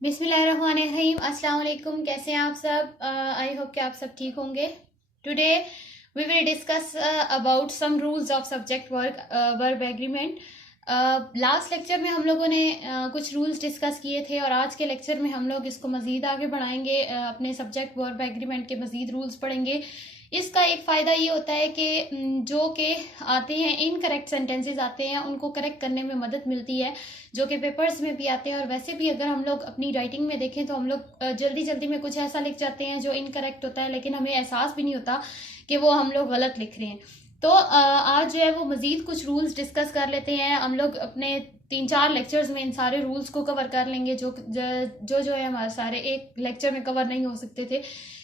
बिस्मिल्लाहिर्रहमानिर्रहीम। अस्सलाम वालेकुम। कैसे हैं आप सब? आई होप कि आप सब ठीक होंगे। Today we will discuss about some rules of subject verb agreement. Last lecture में हम लोगों ने कुछ रूल्स डिस्कस किए थे और आज के लेक्चर में हम लोग इसको मज़ीद आगे बढ़ाएंगे। अपने सब्जेक्ट वर्ब एग्रीमेंट के मज़ीद रूल्स पढ़ेंगे। इसका एक फ़ायदा ये होता है कि जो कि आते हैं इनकरेक्ट सेंटेंसेस आते हैं उनको करेक्ट करने में मदद मिलती है, जो कि पेपर्स में भी आते हैं। और वैसे भी अगर हम लोग अपनी राइटिंग में देखें तो हम लोग जल्दी जल्दी में कुछ ऐसा लिख जाते हैं जो इनकरेक्ट होता है, लेकिन हमें एहसास भी नहीं होता कि वो हम लोग गलत लिख रहे हैं। तो आज जो है वो मज़ीद कुछ रूल्स डिस्कस कर लेते हैं। हम लोग अपने 3-4 लेक्चर्स में इन सारे रूल्स को कवर कर लेंगे जो है हमारे सारे एक लेक्चर में कवर नहीं हो सकते थे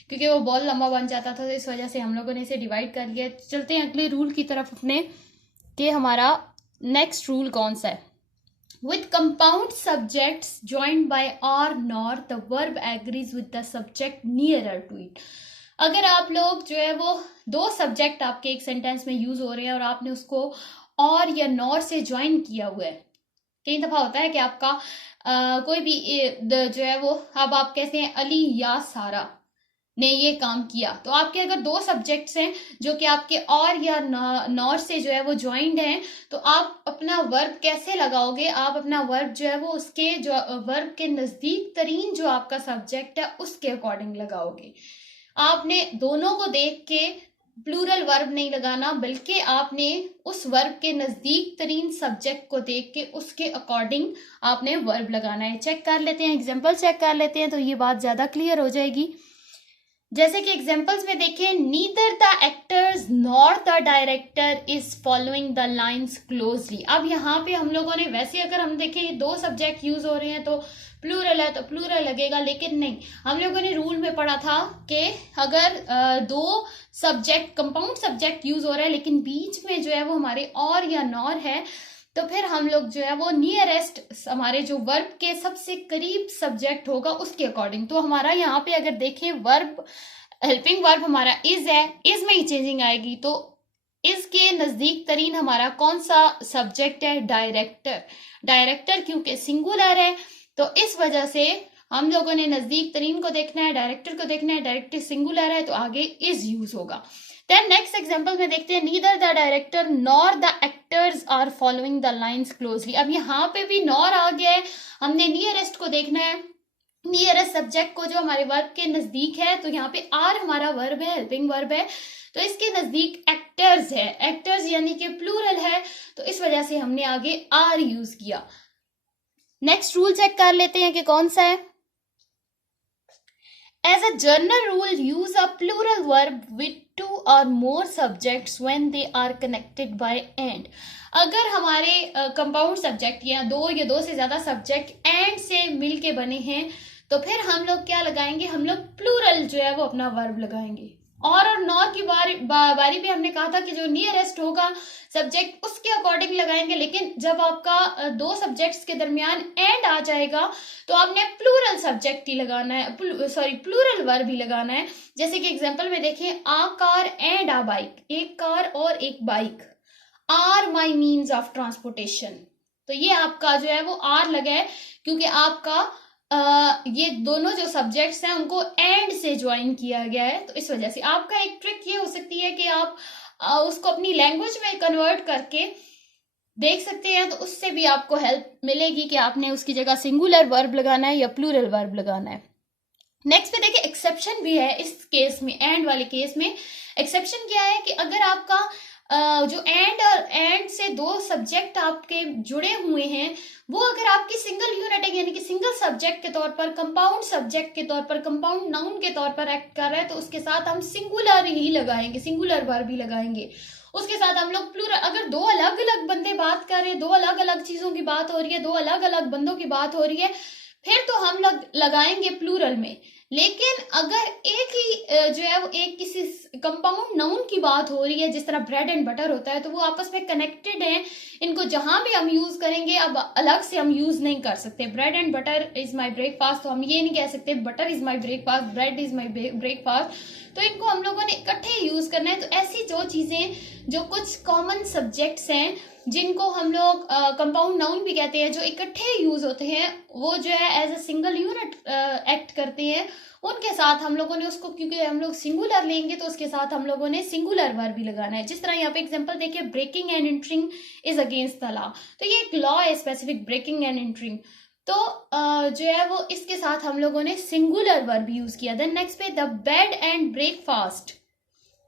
क्योंकि वो बहुत लंबा बन जाता था। तो इस वजह से हम लोगों ने इसे डिवाइड कर लिया। चलते हैं अगले रूल की तरफ अपने, कि हमारा नेक्स्ट रूल कौन सा है। With compound subjects joined by or nor, the verb agrees with the subject nearer to it. अगर आप लोग जो है वो दो सब्जेक्ट आपके एक सेंटेंस में यूज हो रहे हैं और आपने उसको और या नॉर से ज्वाइन किया हुआ है। कई दफा होता है कि आपका कोई भी जो है वो, अब आप कहते हैं अली या सारा ने ये काम किया, तो आपके अगर दो सब्जेक्ट्स हैं जो कि आपके और या नॉर से जो है वो ज्वाइंड हैं, तो आप अपना वर्ब कैसे लगाओगे? आप अपना वर्ब जो है वो उसके जो वर्ब के नजदीक तरीन जो आपका सब्जेक्ट है उसके अकॉर्डिंग लगाओगे। आपने दोनों को देख के प्लूरल वर्ब नहीं लगाना, बल्कि आपने उस वर्ब के नजदीक तरीन सब्जेक्ट को देख के उसके अकॉर्डिंग आपने वर्ब लगाना है। चेक कर लेते हैं, एग्जाम्पल चेक कर लेते हैं तो ये बात ज्यादा क्लियर हो जाएगी। जैसे कि एग्जांपल्स में देखें, neither the actors nor the director is following the lines closely. अब यहाँ पे हम लोगों ने, वैसे अगर हम देखें दो सब्जेक्ट यूज हो रहे हैं तो प्लूरल है तो प्लूरल लगेगा, लेकिन नहीं, हम लोगों ने रूल में पढ़ा था कि अगर दो सब्जेक्ट कंपाउंड सब्जेक्ट यूज हो रहा है लेकिन बीच में जो है वो हमारे और या नॉर है, तो फिर हम लोग जो है वो नियरेस्ट हमारे जो वर्ब के सबसे करीब सब्जेक्ट होगा उसके अकॉर्डिंग। तो हमारा यहाँ पे अगर देखें वर्ब, हेल्पिंग वर्ब हमारा इज है, इज में ही चेंजिंग आएगी। तो इज के नजदीक तरीन हमारा कौन सा सब्जेक्ट है? डायरेक्टर। डायरेक्टर क्योंकि सिंगुलर है तो इस वजह से हम लोगों ने नजदीक तरीन को देखना है, डायरेक्टर को देखना है। डायरेक्टर सिंगुलर है तो आगे इज यूज होगा। देन नेक्स्ट एग्जांपल में देखते हैं, neither the director nor the actors are following the lines closely. अब यहाँ पे भी नॉर आ गया है, हमने नियरेस्ट को देखना है, नियरेस्ट सब्जेक्ट को जो हमारे वर्ब के नजदीक है। तो यहाँ पे आर हमारा वर्ब है, हेल्पिंग वर्ब है, तो इसके नजदीक एक्टर्स है, एक्टर्स यानी कि प्लूरल है, तो इस वजह से हमने आगे आर यूज किया। नेक्स्ट रूल चेक कर लेते हैं कि कौन सा है। As a general rule, use a plural verb with two or more subjects when they are connected by and. अगर हमारे कंपाउंड सब्जेक्ट या दो से ज्यादा सब्जेक्ट एंड से मिलके बने हैं तो फिर हम लोग क्या लगाएंगे? हम लोग प्लूरल जो है वो अपना वर्ब लगाएंगे। और नॉर की बारी भी हमने कहा था कि जो नियरेस्ट होगा सब्जेक्ट उसके अकॉर्डिंग लगाएंगे, लेकिन जब आपका दो सब्जेक्ट्स के दरमियान एंड आ जाएगा तो आपने प्लूरल सब्जेक्ट ही लगाना है, प्लूरल वर्ब ही लगाना है। जैसे कि एग्जांपल में देखें, a car and a bike, एक कार और एक bike, are my means of transportation. तो ये आपका जो है वो आर लगा है क्योंकि आपका ये दोनों जो सब्जेक्ट्स हैं उनको एंड से ज्वाइन किया गया है। तो इस वजह से आपका एक ट्रिक ये हो सकती है कि आप उसको अपनी लैंग्वेज में कन्वर्ट करके देख सकते हैं, तो उससे भी आपको हेल्प मिलेगी कि आपने उसकी जगह सिंगुलर वर्ब लगाना है या प्लूरल वर्ब लगाना है। नेक्स्ट पे देखिए, एक्सेप्शन भी है इस केस में, एंड वाले केस में। एक्सेप्शन क्या है कि अगर आपका जो एंड और एंड से दो सब्जेक्ट आपके जुड़े हुए हैं वो अगर आपकी सिंगल यूनिट है यानी कि सिंगल सब्जेक्ट के तौर पर, कंपाउंड सब्जेक्ट के तौर पर, कंपाउंड नाउन के तौर पर एक्ट कर रहे हैं, तो उसके साथ हम सिंगुलर ही लगाएंगे, सिंगुलर वर्ब ही लगाएंगे। उसके साथ हम लोग प्लूरल, अगर दो अलग अलग बंदे बात कर रहे हैं, दो अलग अलग चीजों की बात हो रही है, दो अलग अलग बंदों की बात हो रही है, फिर तो हम लगाएंगे प्लूरल में। लेकिन अगर एक ही जो है वो एक किसी कंपाउंड नाउन की बात हो रही है, जिस तरह ब्रेड एंड बटर होता है, तो वो आपस में कनेक्टेड हैं। इनको जहां भी हम यूज करेंगे अब अलग से हम यूज नहीं कर सकते। Bread and butter is my breakfast, तो हम ये नहीं कह सकते butter is my breakfast, bread is my breakfast. तो इनको हम लोगों ने इकट्ठे यूज करना है। तो ऐसी जो चीजें जो कुछ कॉमन सब्जेक्ट्स हैं जिनको हम लोग कंपाउंड नाउन भी कहते हैं, जो इकट्ठे यूज होते हैं, वो जो है as a single unit act करते हैं, उनके साथ हम लोगों ने उसको, क्योंकि हम लोग सिंगुलर लेंगे तो उसके साथ हम लोगों ने सिंगुलर वर्ब भी लगाना है। जिस तरह यहाँ पे एग्जांपल देखिए, breaking and entering is against the law, तो ये एक लॉ है स्पेसिफिक, ब्रेकिंग एंड एंटरिंग। तो जो है वो इसके साथ हम लोगों ने सिंगुलर वर्ब यूज किया। देन नेक्स्ट पे द बेड एंड ब्रेकफास्ट,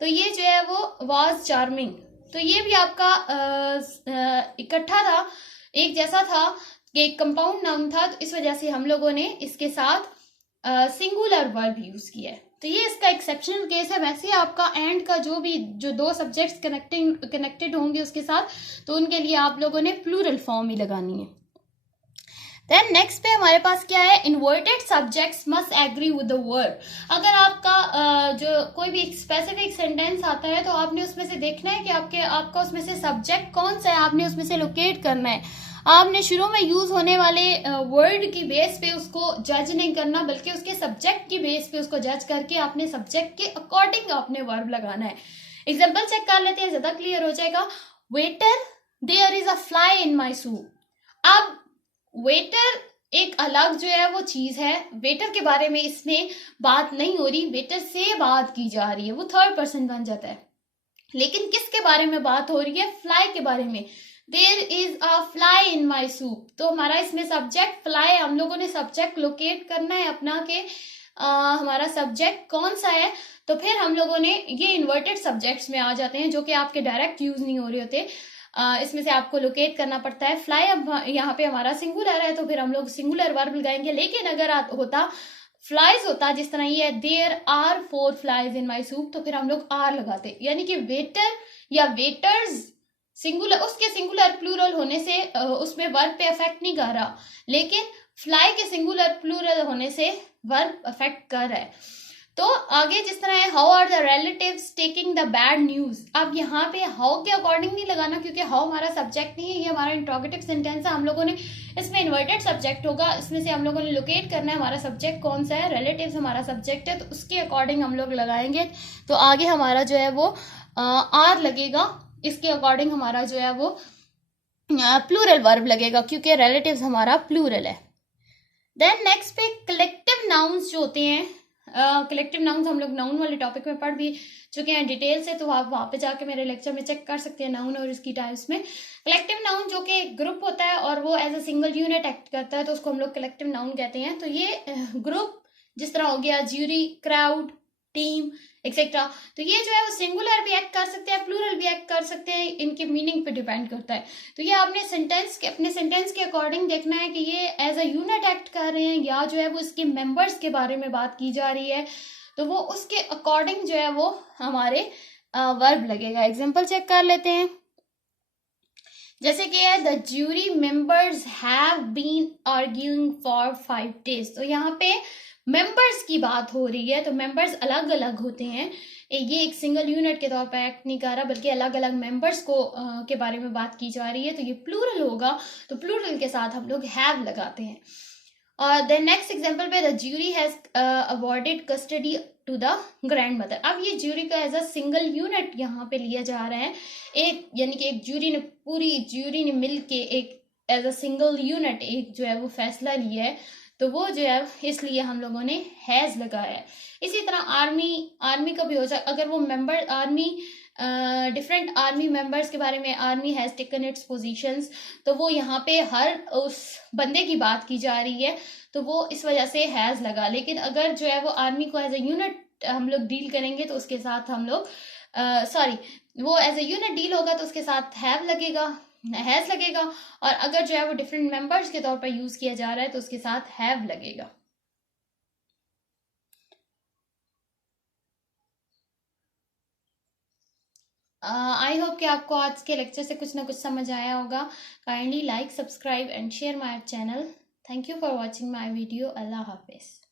तो ये जो है वो वाज चार्मिंग, तो ये भी आपका इकट्ठा था, एक जैसा था, एक कंपाउंड नाउन था, तो इस वजह से हम लोगों ने इसके साथ सिंगुलर वर्ब यूज किया है। तो ये इसका एक्सेप्शनल केस है। वैसे आपका एंड का जो दो सब्जेक्ट्स कनेक्टेड होंगे उसके साथ, तो उनके लिए आप लोगों ने प्लूरल फॉर्म ही लगानी है। देन नेक्स्ट पे हमारे पास क्या है, inverted subjects must agree with the verb. अगर आपका जो कोई भी स्पेसिफिक सेंटेंस आता है, तो आपने उसमें से देखना है कि आपका उसमें से सब्जेक्ट कौन सा है, आपने उसमें से लोकेट करना है। आपने शुरू में यूज होने वाले वर्ड की बेस पे उसको जज नहीं करना, बल्कि उसके सब्जेक्ट की बेस पे उसको जज करके आपने सब्जेक्ट के अकॉर्डिंग आपने वर्ब लगाना है। एग्जाम्पल चेक कर लेते हैं, ज्यादा क्लियर हो जाएगा। Waiter, there is a fly in my soup. अब वेटर एक अलग जो है वो चीज है, वेटर के बारे में इसमें बात नहीं हो रही, वेटर से बात की जा रही है, वो थर्ड पर्सन बन जाता है। लेकिन किसके बारे में बात हो रही है, फ्लाई के बारे में। There is a fly in my soup, तो हमारा इसमें सब्जेक्ट फ्लाई, हम लोगों ने सब्जेक्ट लोकेट करना है अपना के हमारा सब्जेक्ट कौन सा है। तो फिर हम लोगों ने ये इन्वर्टेड सब्जेक्ट्स में आ जाते हैं, जो कि आपके डायरेक्ट यूज नहीं हो रहे होते। इसमें से आपको लोकेट करना पड़ता है। फ्लाई अब यहाँ पे हमारा सिंगुलर है, तो फिर हम लोग सिंगुलर वर्ब लगाएंगे। लेकिन अगर होता फ्लाइज होता, जिस तरह ये है, there are 4 flies in my soup, तो फिर हम लोग आर लगाते, यानी कि वेटर या वेटर्स सिंगुलर, उसके सिंगुलर प्लूरल होने से उसमें वर्ब पे अफेक्ट नहीं कर रहा, लेकिन फ्लाई के सिंगुलर प्लूरल होने से वर्ब अफेक्ट कर रहा है। तो आगे जिस तरह है, how are the relatives taking the bad news. अब यहाँ पे हाउ के अकॉर्डिंग नहीं लगाना, क्योंकि हाउ हमारा सब्जेक्ट नहीं है, ये हमारा इंट्रोगेटिव सेंटेंस है। हम लोगों ने इसमें इन्वर्टेड सब्जेक्ट होगा, इसमें से हम लोगों ने लोकेट करना है हमारा सब्जेक्ट कौन सा है, रिलेटिव्स हमारा सब्जेक्ट है, तो उसके अकॉर्डिंग हम लोग लगाएंगे। तो आगे हमारा जो है वो आर लगेगा, इसके अकॉर्डिंग हमारा जो है वो प्लूरल वर्ब लगेगा, क्योंकि रिलेटिव्स हमारा प्लूरल है। देन नेक्स्ट पे कलेक्टिव नाउन्स जो होते हैं, कलेक्टिव नाउन्स हम लोग नाउन वाले टॉपिक में पढ़ भी चुके हैं डिटेल से, तो आप वहां पे जाके मेरे लेक्चर में चेक कर सकते हैं नाउन और इसकी टाइप्स में। कलेक्टिव नाउन जो कि एक ग्रुप होता है और वो as a single unit act करता है, तो उसको हम लोग कलेक्टिव नाउन कहते हैं। तो ये ग्रुप जिस तरह हो गया ज्यूरी, क्राउड, टीम एक्सेट्रा, तो ये जो है वो सिंगुलर भी एक्ट कर सकते हैं, प्लूरल भी एक्ट कर सकते हैं, इनके मीनिंग पे डिपेंड करता है। तो ये आपने अपने सेंटेंस के अकॉर्डिंग देखना है कि ये एज अ यूनिट एक्ट कर रहे हैं, या जो है वो इसके मेंबर्स के बारे में बात की जा रही है, तो वो उसके अकॉर्डिंग जो है वो हमारे वर्ब लगेगा। एग्जाम्पल चेक कर लेते हैं, जैसे कि है, the jury members have been arguing for 5 days। तो यहाँ पे मेंबर्स की बात हो रही है, तो मेंबर्स अलग अलग होते हैं, ये एक सिंगल यूनिट के तौर पर एक्ट नहीं कर रहा, बल्कि अलग अलग मेंबर्स को के बारे में बात की जा रही है, तो ये प्लूरल होगा, तो प्लूरल के साथ हम लोग हैव लगाते हैं। और देन नेक्स्ट एग्जांपल पे, the jury has awarded custody to the grandmother. अब ये ज्यूरी का एज अ सिंगल यूनिट यहाँ पे लिया जा रहा है, एक यानी कि एक पूरी ज्यूरी ने मिल के एक एज अ सिंगल यूनिट एक जो है वो फैसला लिया है, तो वो जो है इसलिए हम लोगों ने हैज लगाया है। इसी तरह आर्मी का भी हो जाए, अगर वो member army different army members के बारे में, army has taken it's positions, तो वो यहाँ पे हर उस बंदे की बात की जा रही है, तो वो इस वजह से हैज लगा। लेकिन अगर जो है वो आर्मी को एज अ यूनिट हम लोग डील करेंगे, तो उसके साथ हम लोग वो एज अ यूनिट डील होगा, तो उसके साथ हैव लगेगा, हैज लगेगा। और अगर जो है वो डिफरेंट मेंबर्स के तौर पर यूज किया जा रहा है, तो उसके साथ हैव लगेगा। आई होप कि आपको आज के लेक्चर से कुछ ना कुछ समझ आया होगा। Kindly like, subscribe and share my channel. Thank you for watching my video. Allah Hafiz.